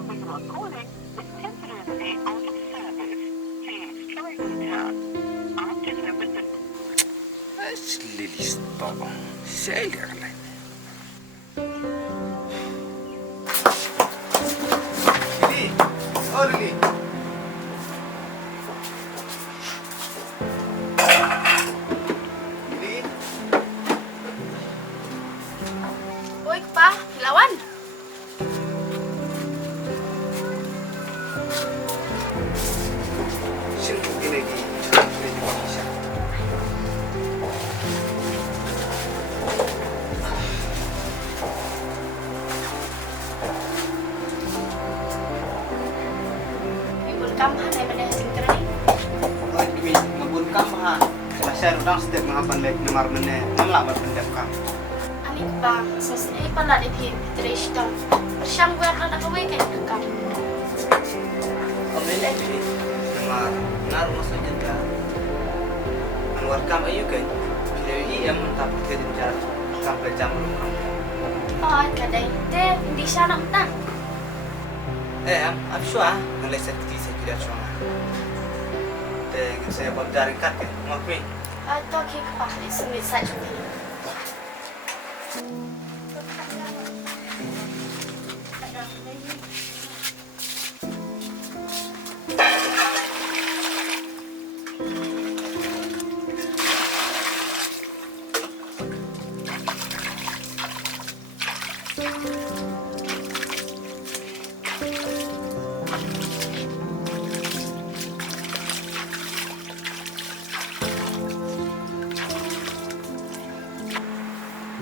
number you are calling is temporarily out of service. Please try later. After the message. Lili stop. Saya lihat lain. Lili, oh Lili. Lili. Oi, Pa, lawan. Sini ini lagi. Ini juga bisa. Minggu kamphan ay madahasing kerani. Oh, demi ngebun kamah. Saya udang setiap mengapan lek nomor mana. Ngelak berpendap kam. Ani Pa, sesai pala di Trishton. Persyang gue akan aku weekend kam. Oh, boleh ni. Nomor ngaruh maksudnya dah. Anwar kam ayu kan. Jadi ia mentap kerja sampai jam berapa? Oh, kadai teh di sana tak. I'm sure unless I tidak cuma. Saya bawa dari kat kan, mau pergi. Atau kik Pa, ismi saja ni.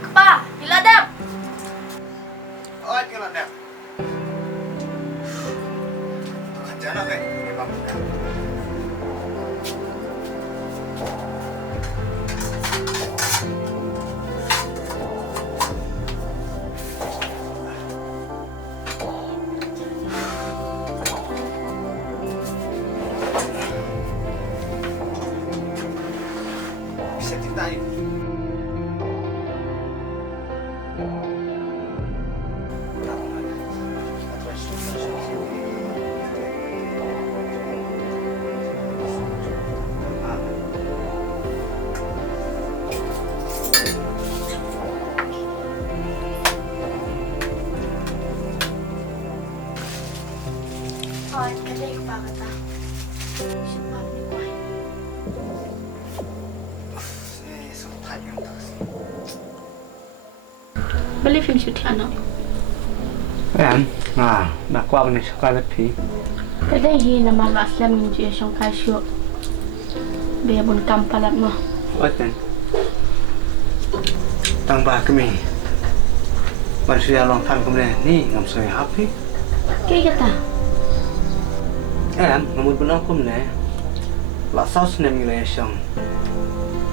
Pa, hiladap. Oh, kalau dah. Kerja nak kan? Ini bang. Bisa ditanya. Oh, kadai Pa kata. Siapa ni boy? Saya sempat yang tak sih. Beli film syuting anak. Nak kuat ni sekali pi. Kadai hi nama Aslam minju yang kasih. Biar bun kampalat mah. Oten. Tambah kami. Manusia long tan kemudian ni ngam saya happy. Kaya kata. Namun benar kemudian. Lah saus nem nilai syang.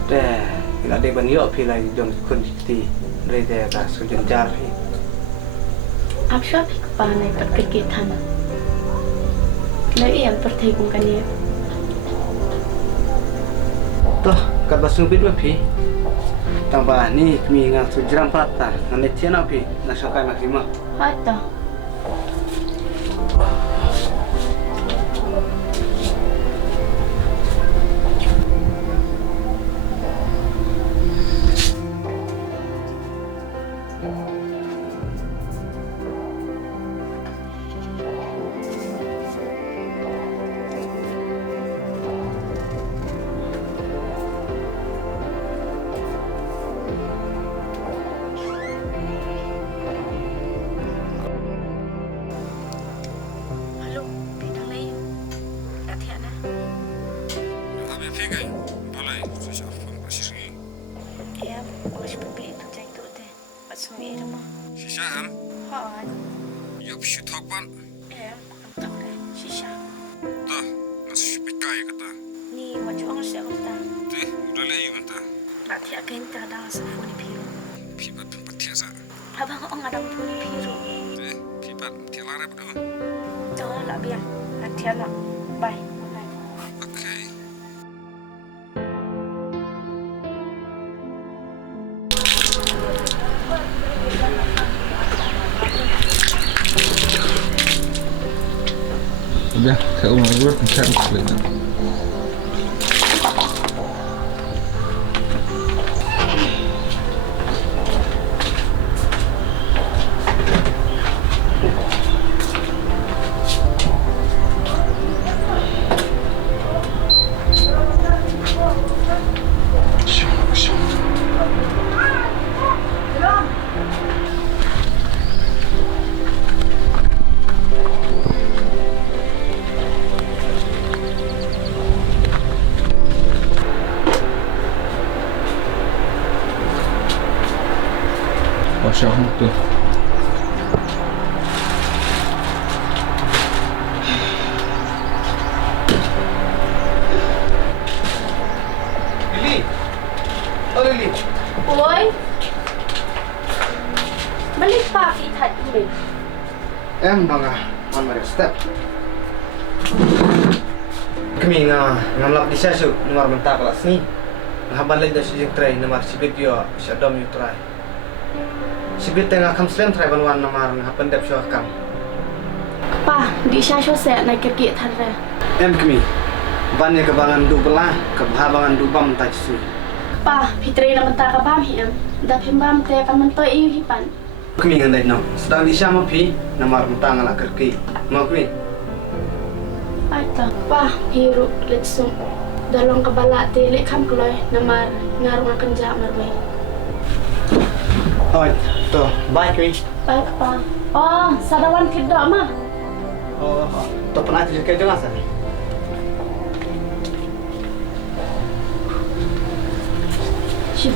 Deh, kita ada banyak pilih jom kondisi. Mereka dah sudah jari. Aku siapa Pa naik perkegiatan. Lagi yang pertenggung kan dia. Toh, kat basung bidwa pi. Tambah ni kami ngah sujeram prata. Nanti tiada pi. Nasakai maklima. Ada. Shisha Hot. Yup shoot hokpan Ang tahu deh, shisha. Dah Nasi pikai kata Ni wajah orang siapa kata. Teh udah lagi kata Nak tiap kenta dalam sefuni biru. Pibat tempat tiasa Abang orang ada puni biru. Teh pibat tialara betul Dah lah biar. Nanti anak. Bye. Okay biar ke umur urut mencari kelihatan. Bashempap. Lili. Oh Lili. Oi. Balik pa kita ini. Em dong ah, mari step. Kami ngamlap di syasu nomor mentak kelas ni. Ngaban lagi dah sejak try nomor sibit yo syadom yo try. Sibit tengah kam slam try banwan nomor ngapan dep syah kam. Pa, di syasho saya naik kerja thara. Em kami. Bannya kebangan du belah, kebabangan du bam tak su. Pa, Fitri na mentah kabam hiam. Dah pimbam te kan mentoi iu hipan. Kami ngandai no. Sedang di syama pi nomor mentang ala kerki. Mau kami. Aita, pa, hiru letsum. Dalong kabala te lek kam kloy namar ngarung akan ja marway. Oh, tu. Bye kami. Baik pa. Oh, sadawan tidak mah. Oh, tu pernah jadi kerja nggak sih? Sip.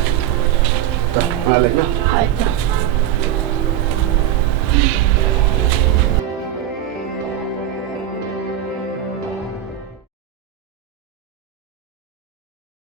Tu, malah no. Aita.